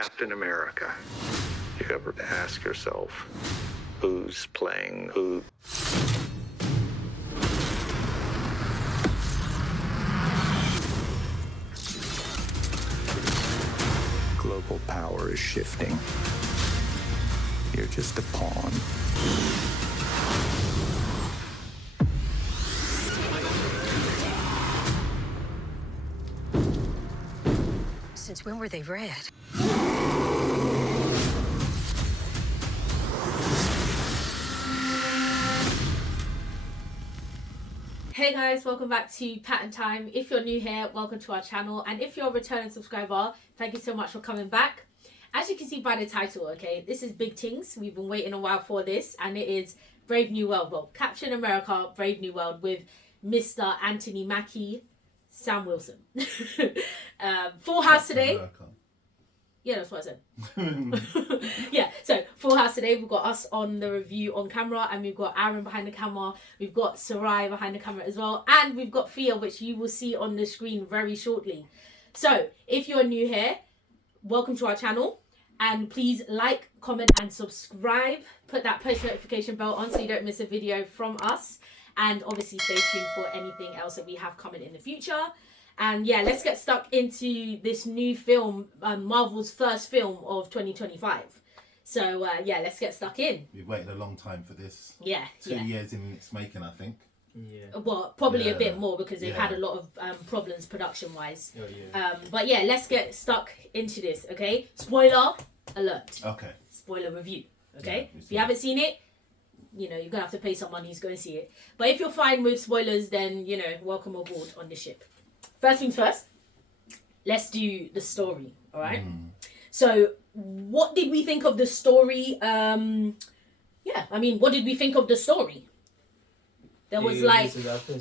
Captain America. You ever ask yourself, who's playing who? Global power is shifting. You're just a pawn. Since when were they red? Hey guys, welcome back to Patten Time. If you're new here, welcome to our channel, and if you're a returning subscriber, thank you so much for coming back. As you can see by the title, okay, this is big things. We've been waiting a while for this, and it is Brave New World. Well, Captain America, Brave New World with Mr. Anthony Mackie, Sam Wilson. Full house today. America. Yeah, that's what I said. Yeah, so full house today. We've got us on the review on camera, and we've got Aaron behind the camera. We've got Sarai behind the camera as well, and we've got Fia, which you will see on the screen very shortly. So if you're new here, welcome to our channel, and please like, comment, and subscribe. Put that post notification bell on so you don't miss a video from us, and obviously stay tuned for anything else that we have coming in the future. And yeah, let's get stuck into this new film, Marvel's first film of 2025. So yeah, let's get stuck in. We've waited a long time for this. Yeah, 2 years in its making, I think. Yeah. Well, probably a Yeah. bit more because they've Yeah. had a lot of problems production-wise. Oh, yeah. But yeah, let's get stuck into this, okay? Spoiler alert. Okay. Spoiler review, okay? Yeah, if you haven't seen it, you know, you're going to have to pay some money to go and see it. But if you're fine with spoilers, then, you know, welcome aboard on the ship. First things first, let's do the story, all right? So, what did we think of the story? Yeah, I mean, what did we think of the story? There was like... I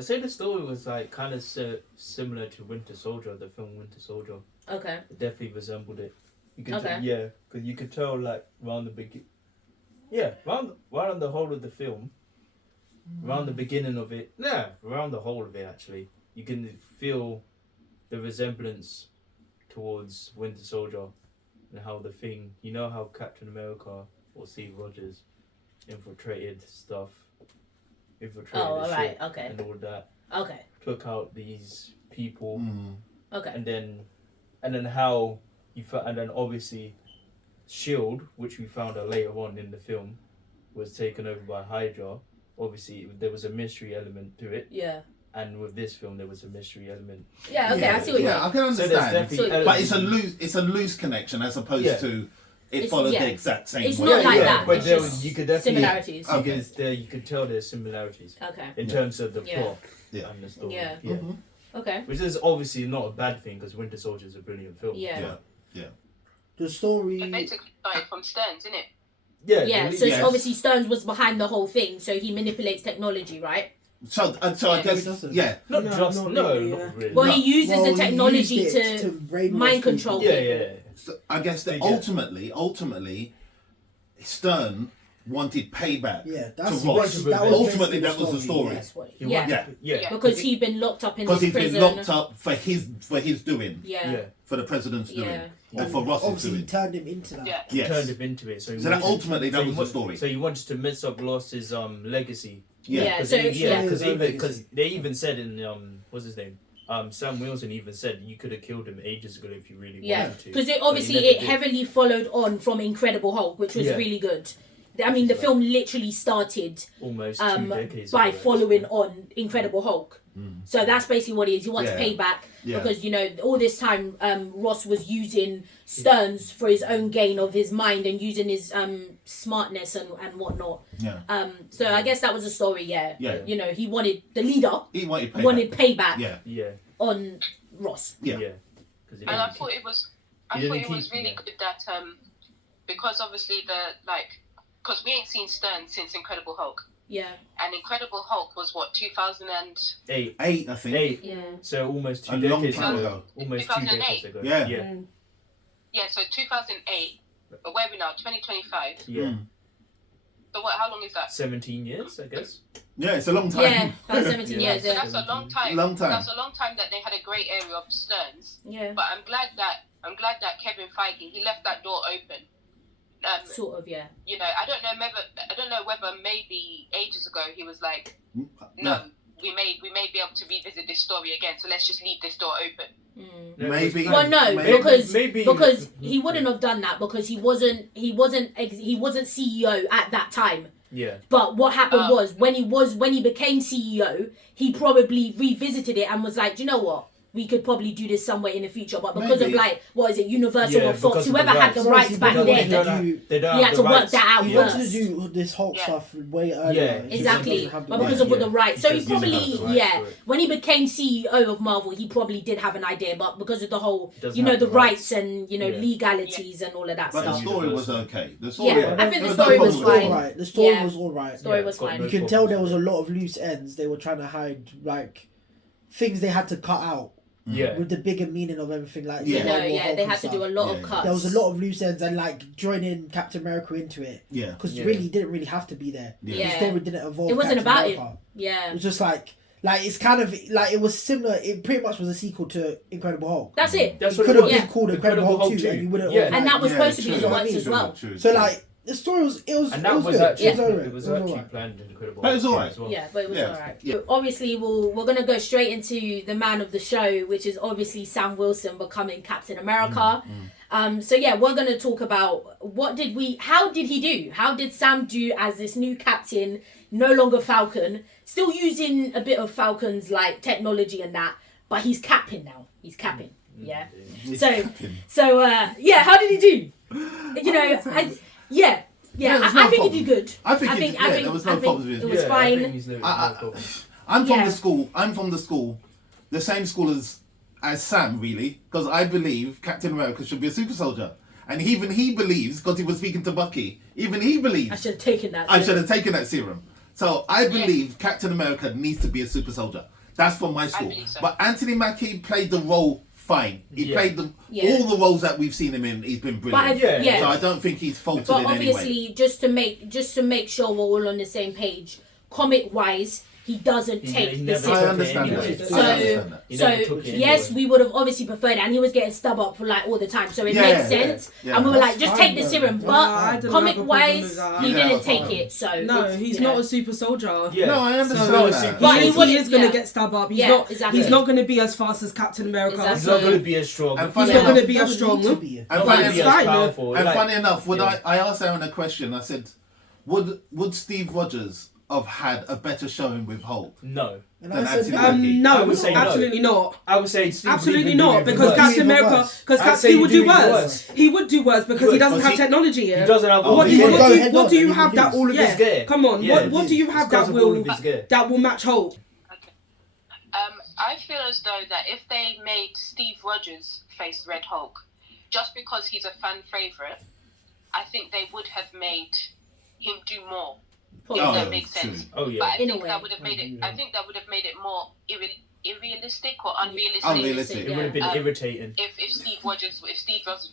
say the story was like kind of similar to Winter Soldier, the film Winter Soldier. Okay. It definitely resembled it. You could Okay. yeah, because you could tell like around the beginning. Yeah, around the whole of the film. Around the beginning of it, around the whole of it actually, you can feel the resemblance towards Winter Soldier and how the thing, you know how Captain America or Steve Rogers infiltrated Oh, all the right, ship okay. and all that, Okay, took out these people, okay. and then how and then obviously Shield, which we found out later on in the film, was taken over by Hydra. Obviously, there was a mystery element to it, Yeah. and with this film, there was a mystery element. Yeah, okay, I see what you mean. I can So there's understand. definitely But it's a loose connection as opposed Yeah. to it It's- followed yeah. the exact same It's way. not like that. But It's there just was, you could definitely similarities. Okay. you could tell there's similarities Okay. in terms of the Yeah. plot Yeah. and the story. Yeah. Okay. Which is obviously not a bad thing because Winter Soldier is a brilliant film. Yeah. Yeah. The story. It basically started from Stearns, isn't it? Yeah. Yeah, the- so it's Yes. obviously Stearns was behind the whole thing, so he manipulates technology, right? So I Yeah. guess He doesn't. yeah. Not No, just not no, really, not really. Well, No. he uses Well, the he technology used it to brainwash mind control people. yeah, people. yeah. So I guess that Yeah. ultimately, Stern wanted payback Yeah, to that's Ross. that was Ultimately, basically that was the story. That's what. He Yeah. wanted- yeah. Because he'd been locked up in Because this he's prison. been locked up for his doing, Yeah. Yeah. for the president's doing, Yeah. or for Ross's Obviously, he doing. turned him into that. Yeah. He Yes. turned him into it. So, he So that wanted- ultimately that he was the wa- story. So he wanted to mess up Ross's legacy. Yeah. Yeah. Because So yeah. because they even said in what's his name, Sam Wilson even said you could have killed him ages ago if you really Yeah, wanted to. because it But obviously you never it did. heavily followed on from Incredible Hulk, which was Yeah. really good. I mean, the film literally started almost 2 decades by ago, following actually. on Incredible Hulk. So that's basically what it is. He wants Yeah. payback Yeah. because, you know, all this time Ross was using Stearns for his own gain of his mind and using his smartness and whatnot. Yeah. So I guess that was the story, yeah. Yeah. You know, he wanted, the leader He wanted payback. wanted payback Yeah. Yeah, on Ross. Yeah. yeah. 'Cause he And I didn't thought keep- it was, He I thought didn't it was keep- really yeah. good that because obviously because we ain't seen Stearns since Incredible Hulk, Yeah. and Incredible Hulk was what 2000 and 8. 8, I think. 8. Yeah. So almost 2 A long decades time ago. ago. Almost 2 decades 2008. ago. Yeah. Yeah. yeah, so 2008. But where are we now? 2025. Yeah. Mm. So what? How long is that? 17 years, I guess. Yeah, it's a long time. Yeah, about 17 Yeah. years, So yeah. that's a long time. Long time. That's a long time that they had a grey area of Stearns. Yeah. But I'm glad that I'm glad that Kevin Feige, he left that door open. Sort of, yeah. You know, I don't know whether maybe ages ago he was like, no, we may be able to revisit this story again, so let's just leave this door open. Maybe. Well, no, maybe. because he wouldn't have done that because he wasn't CEO at that time. Yeah. But what happened was when he became CEO, he probably revisited it and was like, do you know what? We could probably do this somewhere in the future, but because of like what is it, Universal or Fox, whoever had the rights back then, they don't he had to work that out He first. wanted to do this Hulk stuff way earlier. Yeah, Exactly, but because of the rights, so he probably when he became CEO of Marvel, he probably did have an idea, but because of the whole, the rights and legalities and all of that But stuff. the story was okay. The story, Yeah, I think the was story no was problem. fine. Alright, the story Yeah. was alright. Story was fine. You can tell there was a lot of loose ends. They were trying to hide like things they had to cut out. Yeah. With the bigger meaning of everything, like Yeah. They had to do a lot of cuts. There was a lot of loose ends and like joining Captain America into it. Yeah. Because really, he didn't really have to be there. Yeah. The story didn't evolve. It wasn't Captain about America. Yeah. It was just like it's kind of like it was similar. It pretty much was a sequel to Incredible Hulk. That's it. That's It what could it have was. been called Incredible Hulk 2, and you wouldn't. Yeah. And that was supposed to be true. the once as well. True. So like the story was And that was good. actually It was alright. planned in Incredible. But it was Hulk alright. as well. Yeah, but it was Yeah. alright. Yeah. So obviously, we're gonna go straight into the man of the show, which is obviously Sam Wilson becoming Captain America. So yeah, we're gonna talk about how did he do? How did Sam do as this new captain, no longer Falcon, still using a bit of Falcon's like technology and that, but he's capping now. He's capping. Yeah. So how did he do? I think he did good. I think there was no problems with it it. was fine. I'm from Yeah. the school. The same school as Sam, really, because I believe Captain America should be a super soldier, and even he believes, because he was speaking to Bucky. Even he believes I should have taken that. I should have taken that serum. So I believe Captain America needs to be a super soldier. That's from my school. believe so. But Anthony Mackie played the role fine. He played all the roles that we've seen him in. He's been brilliant. So I don't think he's faulted But in any way. obviously, just to make sure we're all on the same page, comic wise, he doesn't take the I serum. understand that. So, I understand that. He never took it yes, anyway. we would have obviously preferred it, and he was getting stub up for like all the time, so it Yeah, makes sense. yeah. And we were like, That's just fine, take the though. serum. Yeah, But I didn't comic have a problem with wise, that. he Yeah, didn't take fine. it. So No, it's, he's you know. not a super soldier. Yeah. No, I understand So- that. But He, he wouldn't- is going to yeah. get stabbed up. He's Yeah, not. exactly. He's not going to be as fast as Captain America. Exactly. He's So not going to be as strong. And he's funny not enough, going to be as Doesn't strong. need to be. And Not funny gonna be It's as fine, powerful. And Like, funny enough, yeah. I asked Aaron a question. I said, would Steve Rogers have had a better showing with Hulk? No. And Then I said, Anthony no. Mackie. No, I would say no. absolutely not. I would say Steve Absolutely would even not, do because worse. Captain Even America, worse. because I'd say he you would do do even worse. worse. He would do worse because he doesn't Because have he- technology He yet. doesn't have Oh, What do he you, would what go do you, ahead what on do you and have he that? would all of his Yeah, gear. come on. Yeah, What do you it's have because that of all will of his gear. match Hulk? I feel as though that if they made Steve Rogers face Red Hulk, just because he's a fan favorite, I think they would have made him do more. If Oh, that makes true. sense. Oh But yeah. I In a think way. that would have made it. I think that would have made it more unrealistic or unrealistic. Unrealistic. It would have been Um, irritating. If Steve Rogers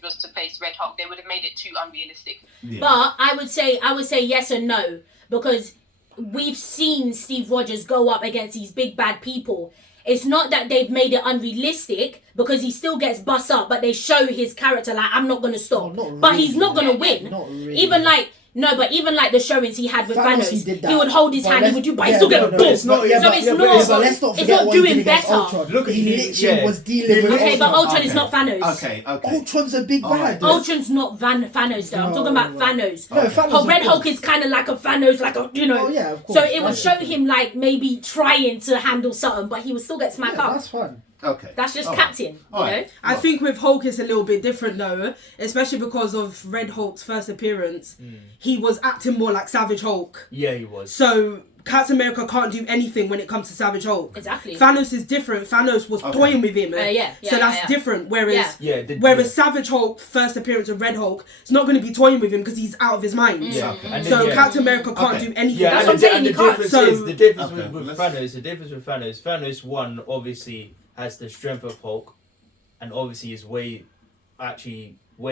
was to face Red Hulk, they would have made it too unrealistic. Yeah. But I would say yes and no, because we've seen Steve Rogers go up against these big bad people. It's not that they've made it unrealistic, because he still gets bust up, but they show his character like, I'm not gonna stop. No, not But he's really. not gonna win. Not really. Even like the showings he had with Thanos, Thanos, he did that. he would hold his But hand, he let's- would do, but he yeah, still no, get no, booked. it's not- So yeah, it's but not, let's not it's forget not what he did doing against better. Ultron. Look, he he- literally yeah. was dealing with Okay, but Ultron. Ultron is not Thanos. Okay. Ultron's a big Alright. bad. Ultron's not Thanos though. I'm talking about Thanos. No, Thanos Oh, is Red good. Hulk is kind of like a Thanos, like a, Oh, yeah, of course. So it would That's show different. him like maybe trying to handle something, but he would still get smacked Yeah, up. that's fun. Okay. That's just All right. Captain, All you know? right. I think with Hulk it's a little bit different though, especially because of Red Hulk's first appearance. He was acting more like Savage Hulk. Yeah, he was. So Captain America can't do anything when it comes to Savage Hulk. Exactly. Thanos is different. Thanos was toying with him. Yeah, so that's yeah. different. Whereas Yeah. Savage Hulk, first appearance of Red Hulk, is not going to be toying with him because he's out of his mind. Yeah. And So then, yeah. Captain America can't Okay. do anything. Yeah, That's and what I'm saying, and he the can't. difference So- is the difference Okay, with let's- Thanos. The difference with Thanos. Thanos one obviously has the strength of Hulk, and obviously is way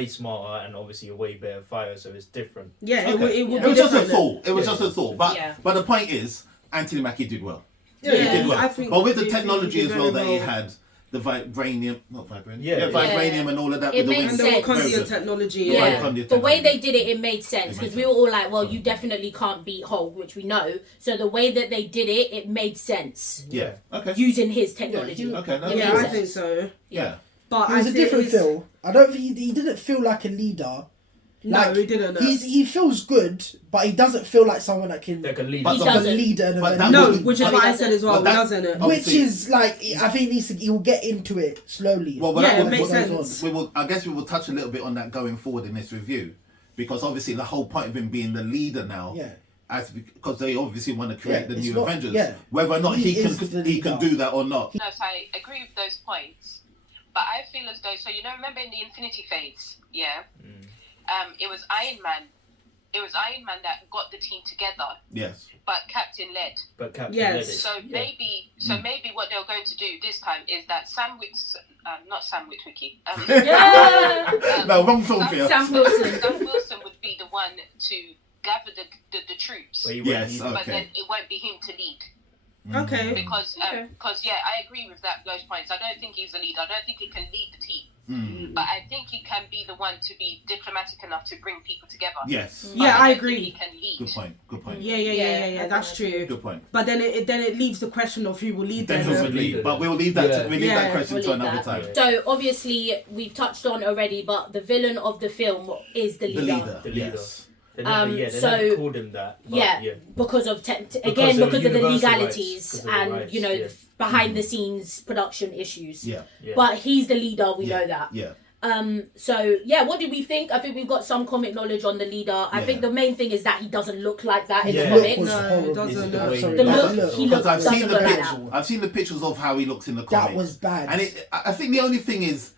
smarter and obviously a way better fighter. So it's different. Yeah, Okay. it would It be was just a different. thought. It was Yeah. just a thought. But Yeah. but the point is, Anthony Mackie did well. Yeah, He did well. I think But with the he technology did as well very that he well. had, the vibranium, not vibranium, Yeah. vibranium and all of that It with the makes wings. And the sense. Very Wakandian good. technology. Yeah. Yeah, Wakandian the way technology. they did it made sense It because made we were sense. all like, well, you definitely can't beat Hulk, which we know. So the way that they did it, it made sense Yeah. Okay. using his technology. Okay. That It makes Yeah, made I sense. think so. Yeah. But It was I a think different his- feel. I don't think he didn't feel like a leader. No, he didn't. No. He feels good, but he doesn't feel like someone that can Like a lead. But He the- like a doesn't. leader. in a But event. that No, wouldn't- which is but what he I said as well. But that- Doesn't it? Oh, Which obviously- is like I think he'll get into it slowly. Well, Yeah, that it will- makes we'll- sense. We will. I guess we will touch a little bit on that going forward in this review, because obviously the whole point of him being the leader now, Yeah. because they obviously want to create Yeah, the it's new not- Avengers. yeah. Whether or not He he is the can leader. do that or not. No, so I agree with those points, but I feel as though, so remember in the Infinity Phase, yeah, it was Iron Man. It was Iron Man that got the team together, Yes. but Captain led. But Captain Yes. led it. So maybe what they're going to do this time is that not Sam Witwicky. Yeah. No, wrong film for you. Sam Wilson. Sam Wilson would be the one to gather the troops, But he Yes. went- but then Okay. it won't be him to lead. Okay. Because Okay. yeah, I agree with those points. I don't think he's a leader. I don't think he can lead the team. Mm. But I think he can be the one to be diplomatic enough to bring people together. Yes. But Yeah, I don't think agree. He can lead. Good point. Good point. Yeah. That's true. Good point. But then it leaves the question of who will lead Then them. who would lead? But we'll leave that. Yeah. We leave Yeah, that question we'll to leave another that. time. Yeah. So obviously we've touched on already, but the villain of the film is the The leader. leader. The leader. Yes. They never, they so- never called him that. But Yeah, because of Because the of universal legalities rights, because of the and rights, you know yeah. behind the scenes production issues. Yeah. Yeah. But he's the leader. We Yeah. know that. Yeah. So yeah, what did we think? I think we've got some comic knowledge on the leader. I Yeah. think the main thing is that he doesn't look like that in Yeah. the Look comics. was No, it horrible. doesn't look. I'm sorry, The that look, he Because looks I've seen doesn't the look like picture. that. I've seen the pictures of how he looks in the comics. That was bad. And I think the only thing is,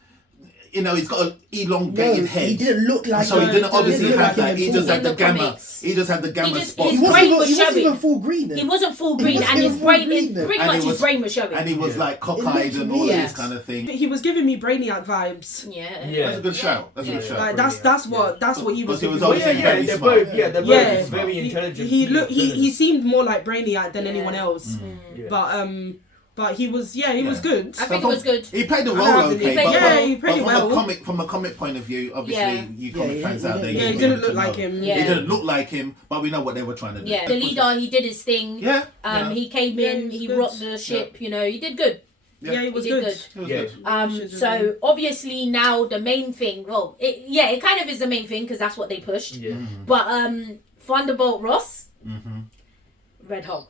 he's got an elongated No, head. he didn't look like. So he him. didn't obviously look have like that. him He at just all. had the In the gamma. comics. He just had the gamma just- spot. his He brain wasn't, was he wasn't showing. even full green. He wasn't full green, wasn't and his even full brain, green then. pretty And much he his was- brain was showing. And he was Yeah. like cockeyed It and all looked of weird. this kind of thing. He was giving me Brainiac vibes. Yeah. Yeah. That's a good shout. That's a good Yeah. shout. Like Brilliant. that's what he was. Because he was giving me. obviously very they're smart. both. Yeah, they're Yeah. both very intelligent. He looked. He villains. seemed more like Brainiac than Yeah. anyone else. Yeah. But he was. Yeah, he was good. I think it was good. He played the I role have- okay, he but, played- yeah, he but played from well. from a comic point of view, obviously Yeah. you comic Yeah, fans he out there. didn't- Yeah, he you didn't need look to like know. him. Yeah. He didn't look like him, but we know what they were trying to do. Yeah, the leader, he did his thing. Yeah. yeah. He came Yeah, in, he he was rocked good. the ship. You know, he did good. Yeah, he was He did good. It was Yeah. good. So obviously now the main thing. Well, it kind of is the main thing because that's what they pushed. Yeah. But Thunderbolt Ross, Mm-hmm. Red Hulk,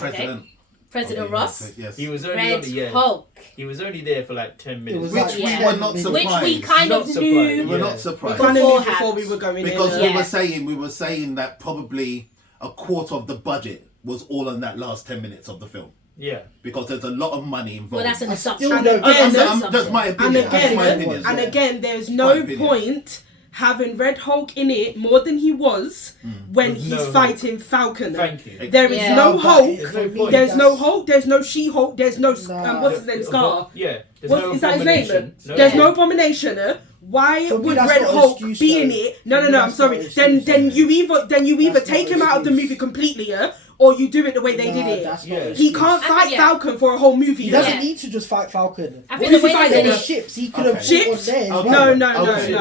of President the Ross, United States, yes. He was only Red on the Hulk, He was only there for like 10 minutes. was Which like we 10 were not minutes. surprised. which we kind Not of surprised. We knew. were Yeah. not surprised. Kind of knew Beforehand. before we were going Because in. we were saying that probably a quarter of the budget was all on that last 10 minutes of the film. Yeah. Because there's a lot of money involved. Well, that's an I assumption. still don't Again, that's my And opinion. That's my again, opinion. and again, there's My no opinion. point having Red Hulk in it more than he was when With he's no Hulk. fighting Falcon. Thank you. There is Yeah. no But Hulk. There's no for point. There's no that's- Hulk. There's no She-Hulk. There's no Nah. what's his name? Scar. Yeah. There's What, no is that his name? abomination. There's Yeah. no Abomination. Why For me, would that's Red not an Hulk excuse, be in though. it? No, For me, I'm that's sorry. not an Then excuse, you either That's take not him an out of the excuse. movie completely, or you do it the way they did it. That's Yeah. not an He excuse. can't I fight think, yeah. Falcon for a whole movie. He though. doesn't Yeah. need to just fight Falcon. I What think the is he way fighting they There did were it. ships. He could have Okay. fought on Ships? there. as Okay. well. No. Okay.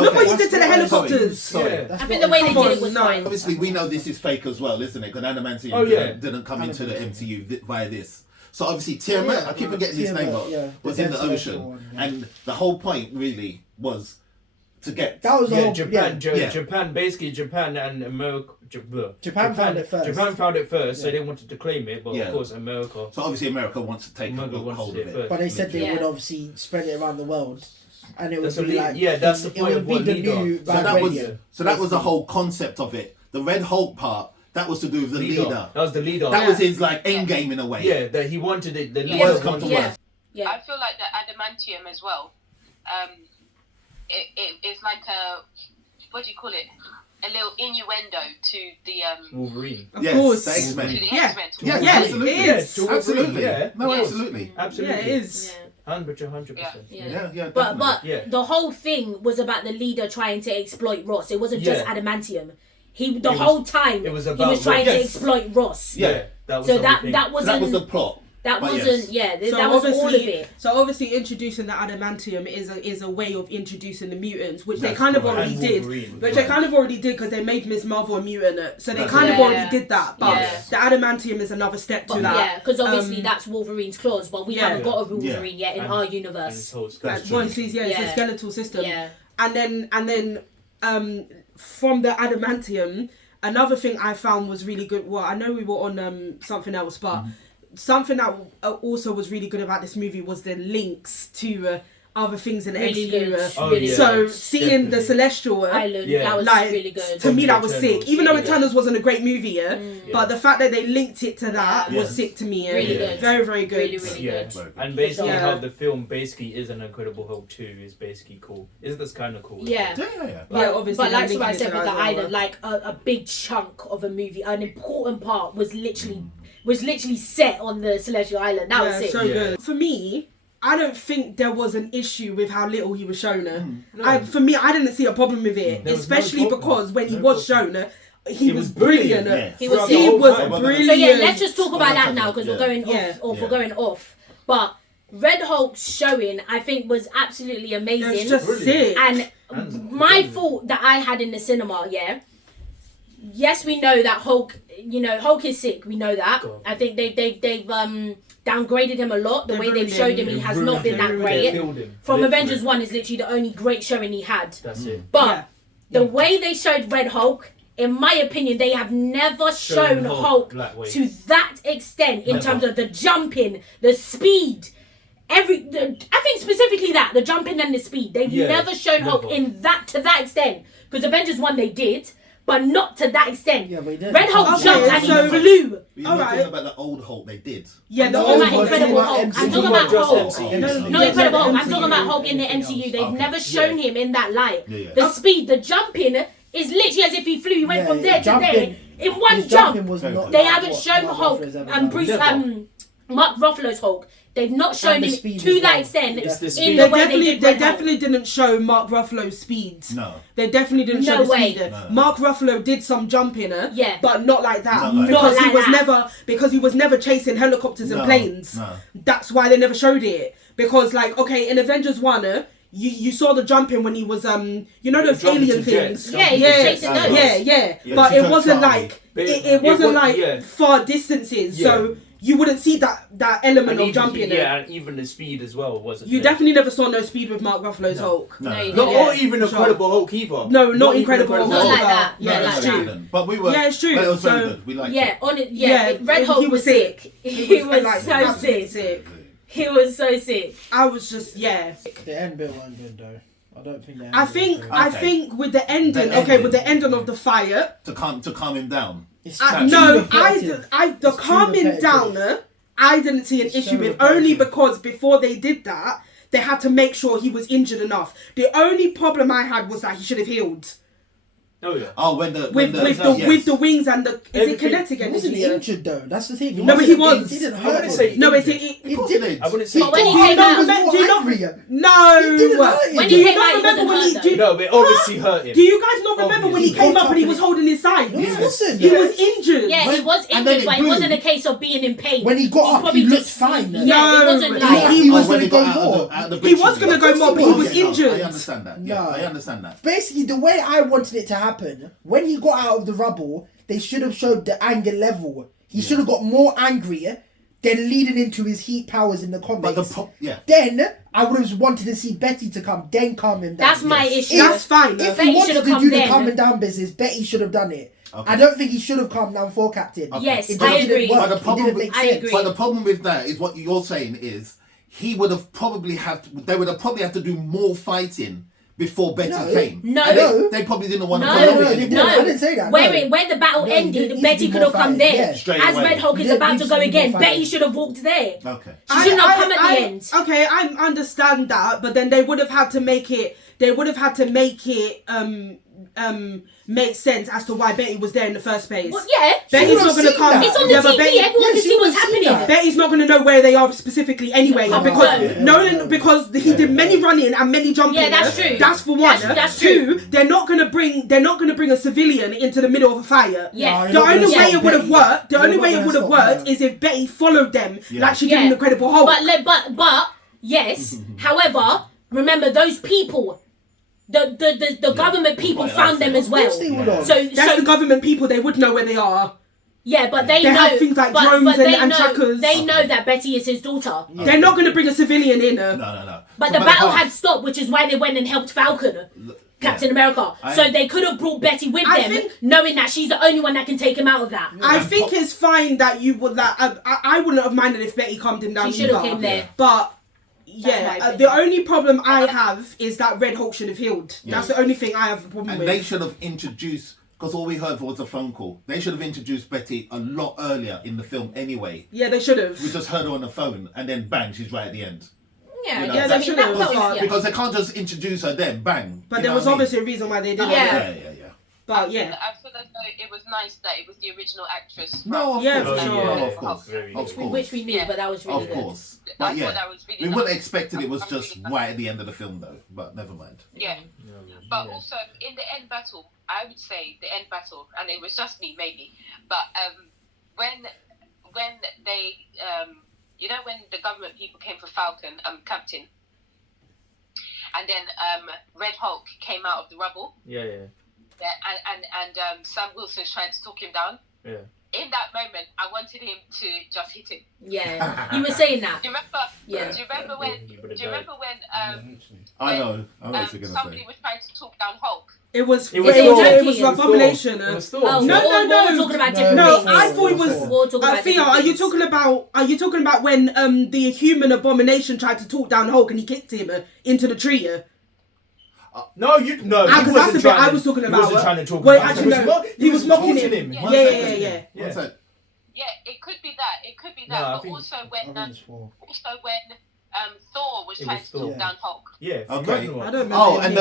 Look what he Okay. did to the helicopters. Sorry. Yeah. That's I think not the way an they Come did on, it was no. fine. Obviously, we know this is fake as well, isn't it? Because Adamantium Oh, yeah. didn't come into the MCU via this. So obviously, Tiamat, I keep forgetting his Tiamat, name, but yeah. was The in the Denzel ocean. one, yeah. And the whole point really was to get... That was the Yeah, whole. Japan, Yeah. Yeah. basically Japan and America. Japan found it first. Japan found it first, so Yeah. they wanted to claim it, but Yeah. of course America. So obviously, America wants to take America hold wanted of it it. first. But they said they Yeah. would obviously spread it around the world, and it would That's a be lead- like yeah, that's the it point would of be what the leader. new So So that was vibranium. the whole concept of it. The Red Hulk part, that was to do with the leader. That was the leader. That Yeah. was his like end game in a way. Yeah, that he wanted it. The Yeah. leader Worst come to wanted it. worst. Yeah. I feel like the adamantium as well. It's like a, what do you call it? A little innuendo to the Wolverine. Of Yes, course. the X-Men. to the Yeah. X-Men. Yes, Yeah, absolutely. it is. To Wolverine, Absolutely. yeah. No, Yes. absolutely. Absolutely. Yeah, it is. Yeah. 100%. Yeah. Yeah, But definitely. Yeah. the whole thing was about the leader trying to exploit Ross. It wasn't just Yeah. adamantium. The It was- whole time it was he about was trying to Ross. exploit Ross. Yeah. That was So the that whole thing. that So wasn't that was the plot. That But wasn't, yes. that was all of it. So obviously introducing the adamantium is a way of introducing the mutants, which they That's kind of correct. already And did. Wolverine, Which right. they kind of already did because they made Ms. Marvel a mutant. So they That's kind of right. already did that. But Yeah. the adamantium is another step to But, that. yeah, because obviously Um, that's Wolverine's claws, but we yeah. haven't got a Wolverine yet in And- our And universe. his whole Like, skeleton. well, it's a Yeah. skeletal system. Yeah. And then from the adamantium, another thing I found was really good. Well, I know we were on something else, but something that also was really good about this movie was the links to other things in the Really MCU. good. Oh, Really yeah. So good. seeing the Definitely. Celestial Island, Yeah. that was like really good. to me that was Eternals, sick. Even though really good. Eternals wasn't a great movie, Yeah. but the fact that they linked it to that Yeah. was sick to me. Really Yeah. good. Very, very good. Really, really Yeah, good. Very good. and basically Yeah. how the film basically is an Incredible Hulk 2 is basically cool. Isn't this kind of cool? Yeah. Yeah. Yeah, obviously. But like they're I linking it said to with that the as well. island, like a big chunk of a movie, an important part was literally set on the Celestial Island. That was Yeah, it. so Yeah. good. For me, I don't think there was an issue with how little he was shown. No. For me, I didn't see a problem with it, There was especially no problem. because when he No was problem. shown, he was was brilliant, brilliant. yeah. He was Throughout sick. the He whole was time. brilliant. So yeah, let's just talk about Yeah. that now because we're Yeah. going Yeah. off. Or Yeah. we're going off. But Red Hulk's showing, I think, was absolutely amazing. It's just Brilliant. sick. And And my brilliant. thought that I had in the cinema, yes, we know that Hulk. Hulk is sick. We know that. God. I think they've downgraded him a lot. The They've way they've ruined showed him. him, he They has ruined not been him. that They great. killed him. From Literally. Avengers 1 is literally the only great showing he had. That's it. But Yeah. the way they showed Red Hulk, in my opinion, they have never shown Hulk that way. to that extent in Never. terms of the jumping, the speed. I think specifically that, the jumping and the speed. They've Yeah, never shown Hulk never. in to that extent. Because Avengers 1 they did, but not to that extent. Yeah, but he did. Red Hulk Okay, jumped and so- he flew. You're All not right. talking about the old Hulk they did. Yeah, the I'm old talking about one. Incredible Hulk. I'm talking about just Hulk. MCU. No, Yeah, Incredible Hulk. I'm MCU. talking about Hulk in the MCU. They've Okay. never shown him in that light. Yeah. The speed, the jumping is literally as if he flew. He went from there to there in one his jump. jumping was not They like haven't what shown Mark Hulk Ruffalo's ever and done. Bruce Never. Mark Ruffalo's Hulk. They've not shown And the him speed to as that well. extent It's the in speed. the They way definitely, they did they Red Hulk. definitely didn't show Mark Ruffalo's speeds. No. They definitely didn't show No the way. speed. No. Mark Ruffalo did some jumping, Yeah. but not like that. Not like because that. he was Not like never chasing helicopters and No, planes. no. That's why they never showed it. Because in Avengers 1, you saw the jumping when he was those Jumping alien to things. jets. Yeah, he was chasing those. Yeah. Yeah, But to it go wasn't Charlie. like But it wasn't was- like yeah. far distances. Yeah. So you wouldn't see that element And of even, jumping. and even the speed as well wasn't You there. definitely never saw no speed with Mark Ruffalo's Hulk. No. No, you Not didn't. or even Sure. Incredible Hulk either. No, not even Incredible Hulk. Not like that. Yeah, Not that's like true. that. But we were. Yeah, it's true. But it was very So- good. We liked Yeah, it. on it. Yeah, Red he Hulk was was sick. sick. He was like, so absolutely sick. He was so sick. I was just The end bit wasn't good though. I don't think the end I bit think was good. I Okay. think with the ending, The okay, ending. with the ending of the fire. To calm him down. It's I, too no, repetitive. the It's too calming repetitive. down. I didn't see an It's issue so with repetitive. only because before they did that, they had to make sure he was injured enough. The only problem I had was that he should have healed Oh yeah. Oh, when the with the wings and the is it Everything- kinetic He wasn't energy? injured though. That's the thing. No, but he was. It didn't I hurt wouldn't him. say No, injured. it It didn't. I wouldn't say. But when he Do you came know out- was do more you not- angrier? No. It didn't hurt him. When Do he you came not out, he remember wasn't when hurt he though. did? No, but it obviously hurt him. Do you guys not remember when he Obviously. came up and he was holding his side? No, he wasn't. He was injured. Yeah, he was and then injured, it but it blew. wasn't a case of being in pain. When he got up, probably he looked just- fine. Yeah, No, it wasn't but like. he was when gonna he got go out more. of the He bridge, was gonna yeah. go more, but he was Yeah, no, injured. I understand that. Yeah, No. I understand that. Basically, the way I wanted it to happen, when he got out of the rubble, they should have showed the anger level. He should have got more angry, then leading into his heat powers in the But comics. yeah. Then I would have wanted to see Betty to come, then calm him down. That's my issue. That's fine. If Betty he wanted should've to come do the then. calming down business, Betty should have done it. Okay. I don't think he should have calmed down for Captain. Okay. Yes, It I just didn't agree. work. But the It problem didn't with- make I sense. agree. But the problem with that is what you're saying is he would have probably they would have probably had to do more fighting before Betty No. came. No. And No. they probably didn't want to No, follow no, it they anymore. didn't. I didn't say that, Where, no. where the battle No, ended, there needs Betty to be could more have come fighting, there. yeah. Straight As away. Red Hulk is There about needs to to go be more again, fighting. Betty should have walked there. Okay. She should not come at the end. Okay, I understand that, but then they would have had to make it. they would have had to make it make sense as to why Betty was there in the first place. Well, yeah. Betty's not going to come. It's on the Yeah, but TV. Betty- Everyone can see what's happening. Betty's not going to know where they are specifically anyway, Oh, because because he did many running and many jumping. Yeah, that's true. That's for one. That's Two, they're not going to bring a civilian into the middle of a fire. Yeah. The only way stop it would have Betty. worked. The You're only not way it gonna would have stop worked her. is if Betty followed them like she did Yeah. in Incredible Hulk. But yes. However, remember those people. The government people Right, found them as well. Of course they would have. That's the government people. They would know where they are. Yeah, but they They know. have things like but drones they and know, trackers. They know that Betty is his daughter. They're not going to bring a civilian in. No. But the battle had stopped, which is why they went and helped Falcon, Captain America. So they could have brought Betty with I them, think- knowing that she's the only one that can take him out of that. I think it's fine that you would that. I wouldn't have minded if Betty calmed him down. She should have either. came there. But my yeah, opinion. the only problem I have is that Red Hulk should have healed. Yeah. That's the only thing I have a problem And with. they should have introduced, because all we heard was a phone call. They should have introduced Betty a lot earlier in the film anyway. Yeah, they should have. We just heard her on the phone, and then bang, she's right at the end. Yeah, You know, yeah, they I mean, should that have. was, But- yeah. Because they can't just introduce her then, bang. But You there know was what I mean? obviously a reason why they did Yeah. it. Yeah. But yeah, I feel as though it was nice that it was the original actress. No, of Yeah, course. for sure. No, of course. Very Of good. course. Which we knew, but that was really Of good. course. I But thought yeah, that was really we nice. wouldn't have expected it was I'm just really right at the end of the film though, but never mind. Yeah. But also in the end battle, I would say the end battle, and it was just me maybe, but when they when the government people came for Falcon, Captain, and then Red Hulk came out of the rubble, Yeah. and Sam Wilson's trying to talk him down. Yeah. In that moment, I wanted him to just hit him. Yeah, you were saying that. Do you remember? Yeah. Do you remember when? He would've Do you remember when? I know what you're gonna somebody say. was trying to talk down Hulk. it was It was Thor. it was It was Abomination. It was Oh, Thor. No, we're talking about different No, things. I thought it was. We're talking about Thea, different are you things. talking about when the human Abomination tried to talk down Hulk and he kicked him into the tree? No, you no. Ah, he 'cause that's wasn't the bit trying I to- was talking he about. wasn't trying to talk Well, about actually, him. no, he was mocking taunting him. Yeah. One Yeah, second. yeah. One sec. Yeah, it could be that. It could be that. No, I but think- also when I think it's four. Thor was It trying was to talk Thor. down Hulk. Yeah. from Okay. Ragnarok. I don't remember. Oh, and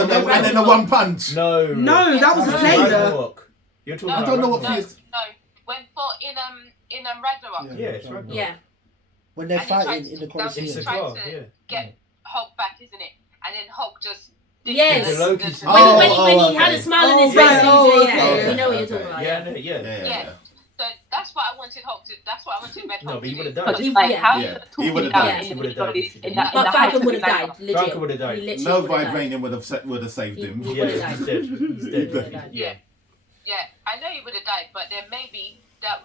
then the one punch. No. No, that was a That's trailer. Ragnarok. You're talking No, about I don't know what No, Ragnarok. phase- no. When Thor in Ragnarok. Yeah, it's Ragnarok. Yeah. When they're And he tried fighting to in the talk down- Colosseum. He It's a tried car, to yeah. get Hulk back, isn't it? And then Hulk just. Yes. The Loki When, scene. Oh, when he had a okay. smile on his Oh, face, right. yeah, Oh, yeah, okay. we know what you're Okay. talking about. Yeah, Yeah. Yeah. So that's what I wanted Hulk to. That's what I wanted Red Hulk No, but he to would have do. died. But he- Like, yeah. how Yeah, you he talk would've him down died. in He the would've middle of died. this- in that- in But the Falcon height would of have Ragnarok. died, legit. Falcon would have died. He literally No would have died. vibranium would have saved him. He Yeah, would've died. he's dead. He's He would've dead. died. Yeah. Yeah, I know he would have died, but then maybe that,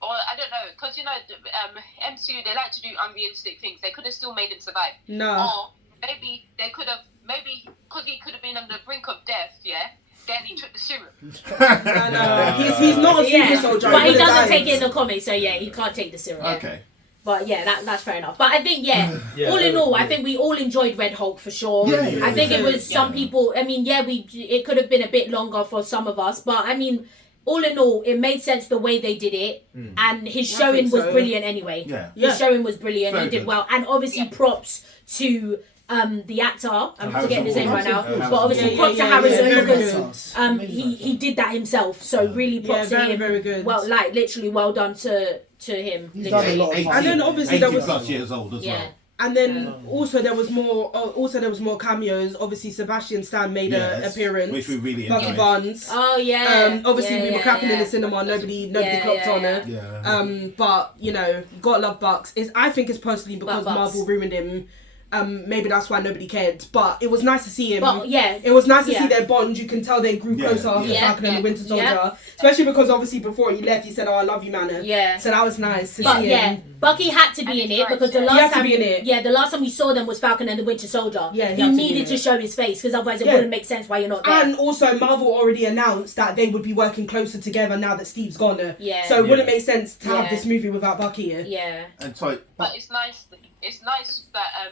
or I don't know, because MCU they like to do unrealistic things. They could have still made him survive, No. or maybe they could have, because he could have been on the brink of death. Yeah, then he took the serum. No. He's not a super Yeah, soldier. but he would've doesn't died. take it in the comics, so yeah, he can't take the serum. Okay. But yeah, that's fair enough. But I think Yeah, all in all, I yeah. think we all enjoyed Red Hulk for sure. Yeah, I think it was yeah. some people. I mean, yeah, it could have been a bit longer for some of us, but I mean, all in all, it made sense the way they did it, and his I showing think was so. brilliant anyway. Yeah. Yeah. His showing was brilliant. Very He did good. well, and obviously props to the actor. I'm Harrison forgetting his name right now, Ford. but obviously Yeah, props yeah, to yeah, Harrison very because good. he did that himself. So really Yeah, props to very, him. very good. Well, like literally, well done to him. He's done a literally. lot of 80, And then obviously there 80 was- plus years old as Yeah. well. And then also there was more cameos. Obviously Sebastian Stan made an Yes, appearance. which we really Bucky enjoyed. Barnes. Oh yeah. Obviously Yeah, we were yeah, clapping in yeah. the cinema. Nobody Yeah, clocked yeah, on yeah. it. Yeah. But you know, gotta love Bucks. I think it's personally because Bucks. Marvel ruined him. Maybe that's why nobody cared. But it was nice to see him. But yeah, It was nice to Yeah. see their bond. You can tell they grew Yeah, closer after yeah. Falcon and the Winter Soldier. Yeah. Especially because obviously before he left, he said, "Oh, I love you, man." Yeah. So that was nice to But see yeah, him. Bucky had to be in it because the He last had to time be in it. Yeah, the last time we saw them was Falcon and the Winter Soldier. Yeah, he he had to be needed in to it. show his face because otherwise it Yeah. wouldn't make sense why you're not there. And also, Marvel already announced that they would be working closer together now that Steve's gone. Yeah. So it wouldn't Yeah. make sense to have Yeah. this movie without Bucky. yeah. And so, But it's nice. It's nice that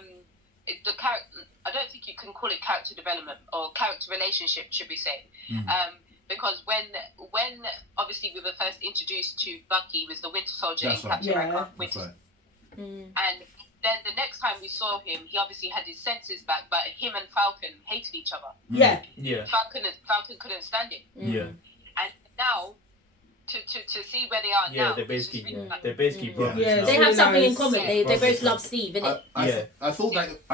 the character. I don't think you can call it character development or character relationship, should we say? Because when obviously we were first introduced to Bucky was the Winter Soldier That's in right. Captain Yeah. America that's Winter, right. and then the next time we saw him, he obviously had his senses back, but him and Falcon hated each other. Yeah. Yeah. Falcon couldn't stand it. Yeah. And now, to see where they are now, They're it's just basically really they're basically brothers Yeah, now. They really have something in nice. common. They both love Steve, innit? I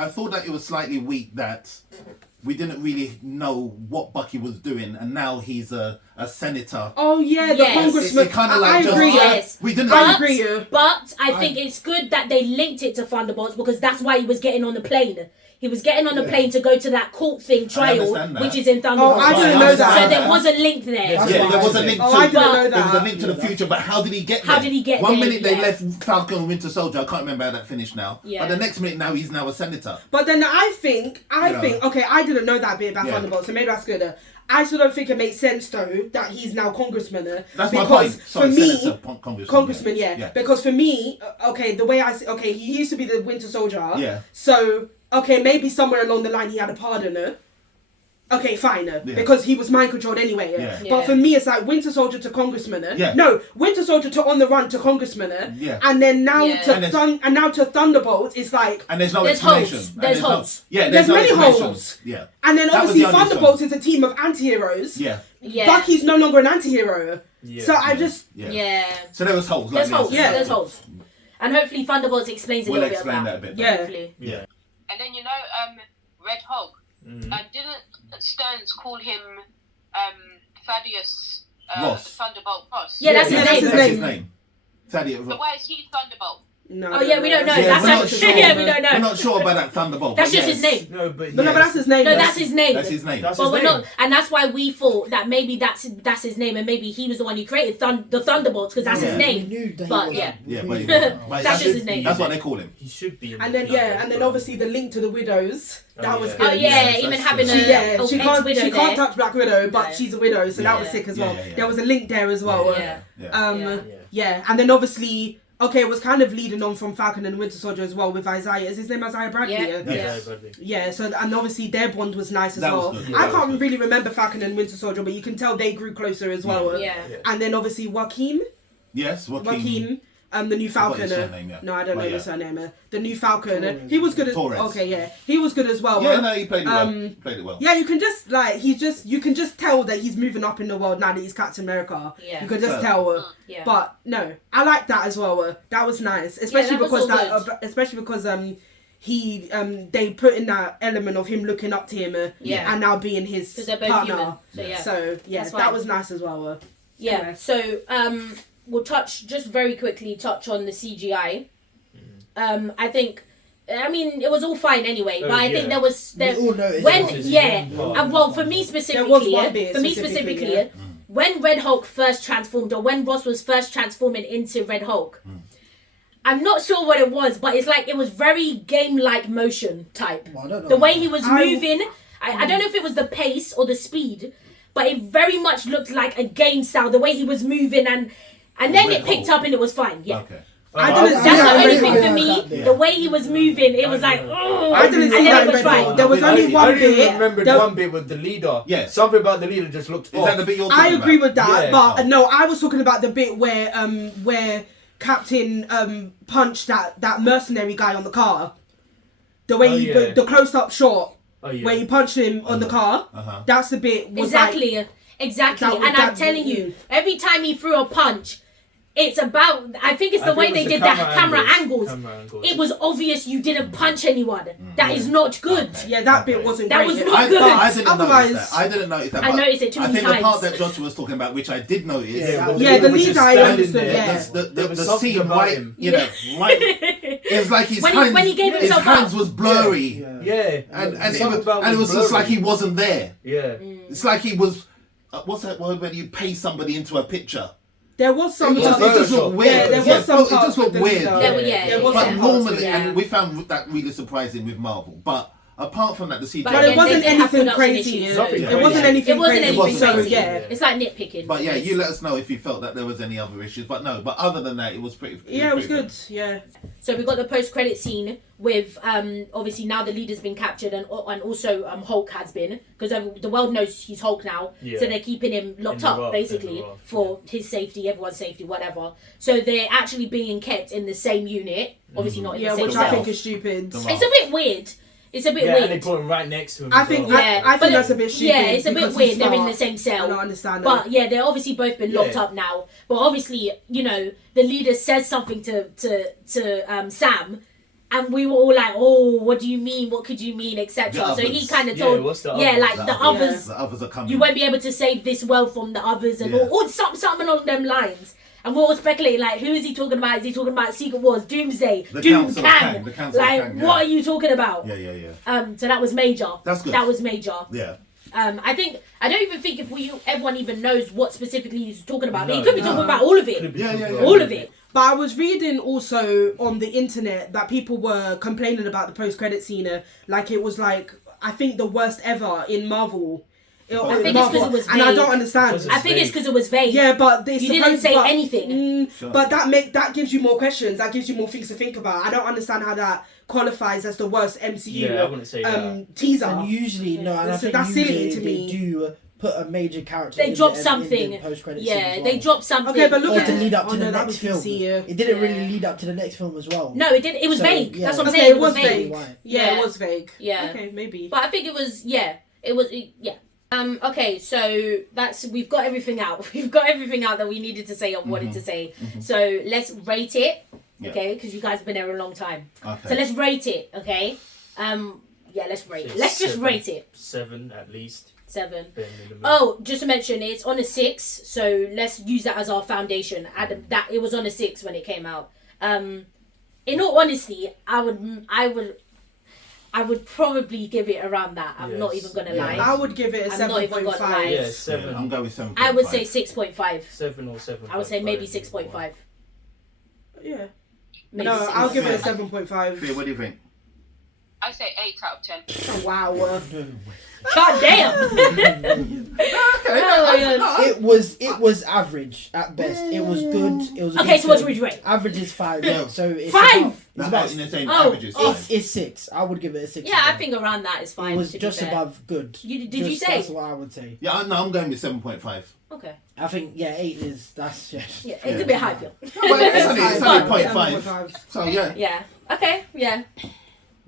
thought that it was slightly weak that we didn't really know what Bucky was doing, and now he's a senator. Oh yeah, the Yes. congressman. It kinda like I just- agree. Yes. We didn't. I agree. Yeah. But I think it's good that they linked it to Thunderbolts because that's why he was getting on the plane. He was getting on the plane to go to that court thing trial, understand that. which is in Thunderbolts. Oh, I didn't know that. So there was a link there. Yes, Yeah, there was a link to. Oh, I didn't know There was a that. link to the future, but how did he get there? How did he get One there? minute they Yeah. left Falcon and Winter Soldier. I can't remember how that finished now. Yeah. But the next minute now he's now a senator. But then I think, Yeah. okay, I didn't know that bit about Yeah. Thunderbolt, so maybe that's good. I still don't think it makes sense though that he's now congressman. That's my because point. Sorry, for me, senator, congressman, yeah. Because for me, okay, the way I see, okay, he used to be the Winter Soldier. Yeah. So okay, maybe somewhere along the line he had a pardon. Okay, fine. Yeah. Because he was mind controlled anyway. Yeah. But for me, it's like Winter Soldier to congressman. Yeah. No, Winter Soldier to On the Run to congressman. Yeah. And then now Yeah. And now to Thunderbolt, it's like. And there's no There's explanation. holes. And There's no- holes. Yeah, There's no many explanation. holes. Yeah. And then That was obviously the only Thunderbolt one. is a team of anti-heroes. Yeah. Yeah. Bucky's no longer an anti-hero. Yeah. So I just... Yeah. Yeah. So there was holes. There's like holes. this. Yeah. There's holes. And hopefully Thunderbolts explains a We'll little bit explain of that that. a bit. Yeah. Hopefully. Yeah. And then Red Hulk. Mm. Didn't Stearns call him Thaddeus Ross. Thunderbolt Ross? Yeah, that's his that's name. his That's his name. name. Thaddeus So Ross. why is he Thunderbolt? No, Oh yeah, we don't know. Yeah, That's we're not actually, sure. yeah, we don't know. We're not sure about that Thunderbolt. That's but just yes. his name. No, but No, but that's his name. No, that's his name. That's his name. That's But his we're name. not, and that's why we thought that maybe that's his name, and maybe he was the one who created the Thunderbolts because that's his Yeah. We name. knew that But he yeah. wasn't. Yeah, We but knew he wasn't. that. But That's should- his name. That's what they call him. He should be. In And the then Thunderbolts, but- obviously the link to the widows. That Oh, was yeah. good. Oh yeah, Yes, even that's having true. a She ex-widow can't there. touch Black Widow, but Yeah. she's a widow, so that was Yeah. sick as well. Yeah, yeah. There was a link there as well. Yeah. Yeah. Yeah. And then obviously, okay, it was kind of leading on from Falcon and Winter Soldier as well with Isaiah. Is his name Isaiah Bradley? Yeah. Yeah, Bradley. Yeah, so and obviously their bond was nice as That was well. good. Yeah, I that was can't good. really remember Falcon and Winter Soldier, but you can tell they grew closer as well. Yeah. And then obviously Joaquin, Yes, the new forgot Falcon. his surname, yeah. No, I don't know But his yeah. surname. The new Falcon. Torres. He was good as Torres. okay, yeah, he was good as well. Yeah, no, he played it well. Um, Played it well. Yeah, you can just you can just tell that he's moving up in the world now that he's Captain America. Yeah. You can just Yeah. tell. Yeah. But no, I like that as well. That was nice, especially that was because all good. especially because he they put in that element of him looking up to him Yeah. and now being his Because they're both partner. human. So yeah. So yeah, That's that fine. was nice as well. Yeah. Anyway. So we'll just very quickly touch on the CGI. I think. I mean, it was all fine anyway, Oh, but I think yeah. there We all noticed when it. yeah, Oh. and well for me specifically, There was one bit for me specifically, specifically, yeah. when Red Hulk first transformed, or when Ross was first transforming into Red Hulk, I'm not sure what it was, but it's like it was very game-like motion type. Well, I don't know. The way he was I- moving, I don't know if it was the pace or the speed, but it very much looked like a game style. The way he was moving, and then Red it picked Hulk. up and it was fine. Yeah. Okay. I didn't see That's that the in only Red thing Hulk. for me. The way he was moving, it was like, oh, I didn't see and that then in it was Red Hulk. fine. There was only I one only bit. remembered there- one bit with the leader. Yeah. Something about the leader just looked Is off. that the bit you're I talking agree about? with that, Yeah. but no, I was talking about the bit where Captain punched that mercenary guy on the car. The way Oh, he yeah. the close up shot Oh, yeah. where he punched him on the car. Uh-huh. That's the bit was Exactly. like Exactly. That- And that- I'm telling you, every time he threw a punch, it's about, I think it's I the think way it was they the did that camera angles. Camera angles. It was obvious you didn't punch anyone. That is not good. Okay. yeah, that bit Okay. wasn't That great. was not I good. didn't Otherwise- notice that. I didn't notice that. I but noticed it too I many think the part times. that Joshua was talking about, which I did notice, Yeah, was Yeah, the was just leader I standing understood, there. yeah. the There was the something scene about right, him. you know, right. It's like his hands. when he gave his himself hands up. was blurry, Yeah. and Something about it was just blurry. like he wasn't there. Yeah. It's like he was. What's that word when you pay somebody into a picture? There was some It just Photoshop. looked weird. Yeah, there was Yeah, some it just looked weird. There was There was But some parts, normally, yeah. and we found that really surprising with Marvel. But Apart from that, the CGI. But But then it wasn't they have anything production crazy. issues. Nothing It crazy. wasn't anything It wasn't crazy. anything So crazy. yeah. It's like nitpicking. But yeah, It's- you let us know if you felt that there was any other issues. But no, but other than that, it was pretty. Yeah, it was pretty good. Yeah. So we got the post-credit scene with obviously now the leader's been captured and also Hulk has been, because the world knows he's Hulk now. Yeah. So they're keeping him locked In the up raft, basically in the raft, for his safety, everyone's safety, whatever. So they're actually being kept in the same unit, obviously not in Yeah, the same which cell. I think is stupid. The It's a bit weird. It's a bit Yeah, and they weird. put him right next to him. I as think well. Yeah, I but think that's a bit stupid. Yeah, it's a bit because weird. he's They're in smart. the same I cell. don't understand But that. yeah, they're obviously both been locked Yeah. up now. But obviously, you know, the leader says something to Sam, and we were all like, "Oh, what do you mean? What could you mean?" Etc. The So he others. kind of Yeah, told, what's the yeah, others? like the others, The others are coming. you won't be able to save this world from the others, and Yeah. all something along them lines. And we're all speculating, like, who is he talking about? Is he talking about Secret Wars, Doomsday, The Doom Council of Kang? Kang, the Council of Like, Kang, yeah. what are you talking about? Yeah. So that was major. That's good. That was major. Yeah. I don't even think if everyone even knows what specifically he's talking about. No, He could be no. talking about all of Could it. be Yeah, talking yeah, yeah. about All of it. But I was reading also on the internet that people were complaining about the post-credit scene, like it was like, I think the worst ever in Marvel. I think it's 'cause it was and I vague. don't understand. Because I think it's because it was vague. Yeah, but they You didn't say anything. Sure. But that gives you more questions. That gives you more things to think about. I don't understand how that qualifies as the worst MCU Yeah, I wouldn't say that. teaser. And usually, no, and I So think that's usually silly to they me. do put a major character. They in dropped the, something. In the post-credit scene Yeah, as well. they dropped something. Okay, but look Or at to lead up to oh, the no, that next was film. DC, yeah. It didn't really Yeah. lead up to the next film as well. No, it did. It was So, vague. yeah. That's what I'm Okay, saying. it was vague. vague. Right. Yeah, Yeah. it was vague. Yeah. Okay, maybe. But I think it was. Yeah, it was. Yeah. Okay, so we've got everything out. We've got everything out that we needed to say or wanted to say. So let's rate it. Yeah. Okay, because you guys have been there a long time. Okay. So let's rate it. Okay. Yeah, let's rate it. Say Let's just 7. rate it. 7 at least. 7. Bare minimum. Oh, just to mention, it's on a 6, so let's use that as our foundation. That it was on a 6 when it came out. In all honesty, I would probably give it around that. I'm not Yes. even gonna Yeah. lie. I would give it a I'm not even gonna 7.5. lie. Yeah, Yeah, 7. I'm going with 7. I would say 6.5. 7 or 7. I would say maybe 6.5. Yeah. Maybe No, 6. I'll give it a Yeah. 7.5. Fia, what do you think? I say 8 out of 10. Oh, wow. God damn. Oh, my God. It was average at best. It was good. It was. a Okay, good so what film. would you rate? Average is 5. Yeah. So it's 5? About, it's about. in the same Oh, averages. oh. It's 6. I would give it a 6. Yeah, I think around that is fine. it was to be just fair. above good. Did you say? That's what I would say. Yeah, no, I'm going with 7.5. Okay. I think 8 is that's just. Yeah, it's a bit high, Phil. Well, it's only But- 0.5. So yeah. Yeah. Okay. Yeah.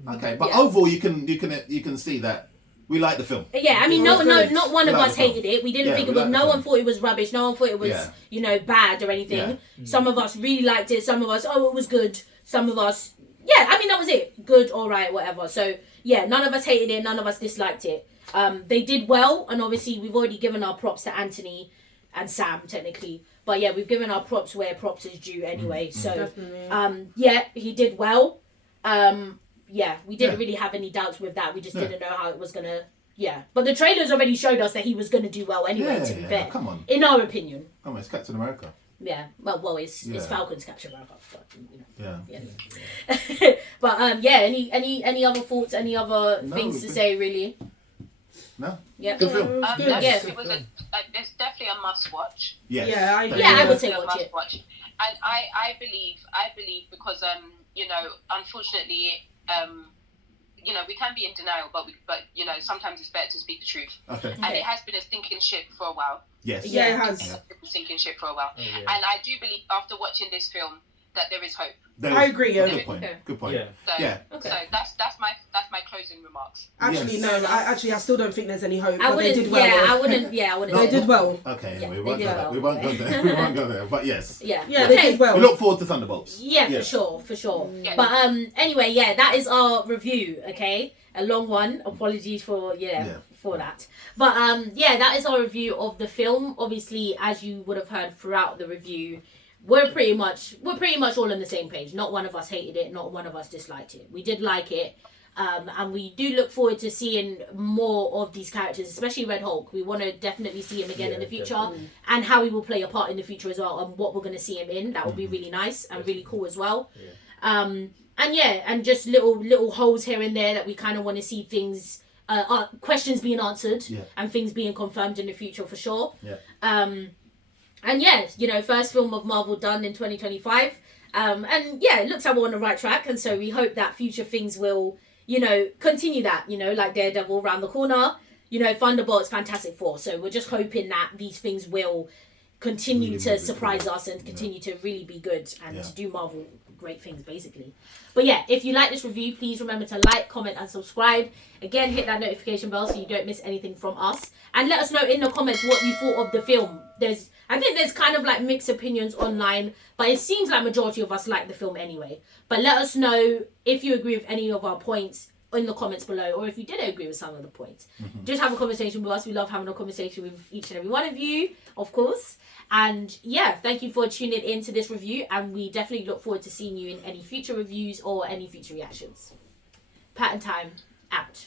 Okay, but Yeah. overall, you can see that we like the film. Yeah, I mean, It was good. not one of We like us the film. hated it. We didn't Yeah, think we it was. like the No film. one thought it was rubbish. No one thought it was, Yeah. bad or anything. Yeah. Some of us really liked it. Some of us, it was good. Some of us, I mean, that was it. Good, all right, whatever. So yeah, none of us hated it. None of us disliked it. They did well, and obviously we've already given our props to Anthony and Sam technically. But yeah, we've given our props where props is due anyway. So Definitely. he did well. We didn't Yeah. really have any doubts with that. We just Yeah. didn't know how it was gonna. Yeah, but the trailers already showed us that he was gonna do well anyway. To be fair, come on. in our opinion, Come on, it's Captain America. yeah. Well, it's Yeah. Falcon's Capture America, but you know. Yeah. Yeah. But any other thoughts? Any other No, things to good. say? Really? No. Yeah. Good film. Good. Yeah. It was it's definitely a must watch. Yes. Yeah, I agree. Yeah, I would It's say a watch it. must watch. And I believe because unfortunately we can be in denial, but sometimes it's better to speak the truth. Okay. And it has been a sinking ship for a while. Yes. Yeah, it has. It's been a sinking ship for a while. Oh, yeah. And I do believe after watching this film that there is hope. There I is- agree, yeah. Good point. Okay. Good point. Yeah. So, Yeah. Okay. so that's my closing remarks. Actually, Yes. no. I still don't think there's any hope. I But they wouldn't. did well. Yeah, I wouldn't. Yeah, I wouldn't. They say did that. well. Okay. Yeah, we they won't did go there. well. We won't go there. We won't go there. But yes. Yeah. Yeah, they Okay. did well. We look forward to Thunderbolts. Yeah, Yes. for sure. Yeah. But anyway, yeah, that is our review. Okay, a long one. Apologies for for that. But that is our review of the film. Obviously, as you would have heard throughout the review, we're pretty much all on the same page. Not one of us hated it. Not one of us disliked it. We did like it. And we do look forward to seeing more of these characters, especially Red Hulk. We want to definitely see him again in the future, definitely. and how he will play a part in the future as well, and what we're going to see him in. That would be really nice and really cool as well. and just little holes here and there that we kind of want to see things, questions being answered, and things being confirmed in the future for sure. And yeah, you know, first film of Marvel done in 2025. And yeah, it looks like we're on the right track, and so we hope that future things will, you know, continue that, you know, like Daredevil around the corner, you know, Thunderbolts, Fantastic Four. So we're just hoping that these things will continue Really to good, surprise us and continue to really be good and to do Marvel great things, basically. But yeah, if you like this review, please remember to like, comment, and subscribe. Again, hit that notification bell so you don't miss anything from us. And let us know in the comments what you thought of the film. I think there's kind of like mixed opinions online, but it seems like majority of us like the film anyway. But let us know if you agree with any of our points in the comments below, or if you didn't agree with some of the points. Just have a conversation with us. We love having a conversation with each and every one of you, of course. And yeah, thank you for tuning in to this review, and we definitely look forward to seeing you in any future reviews or any future reactions. Patten Time out.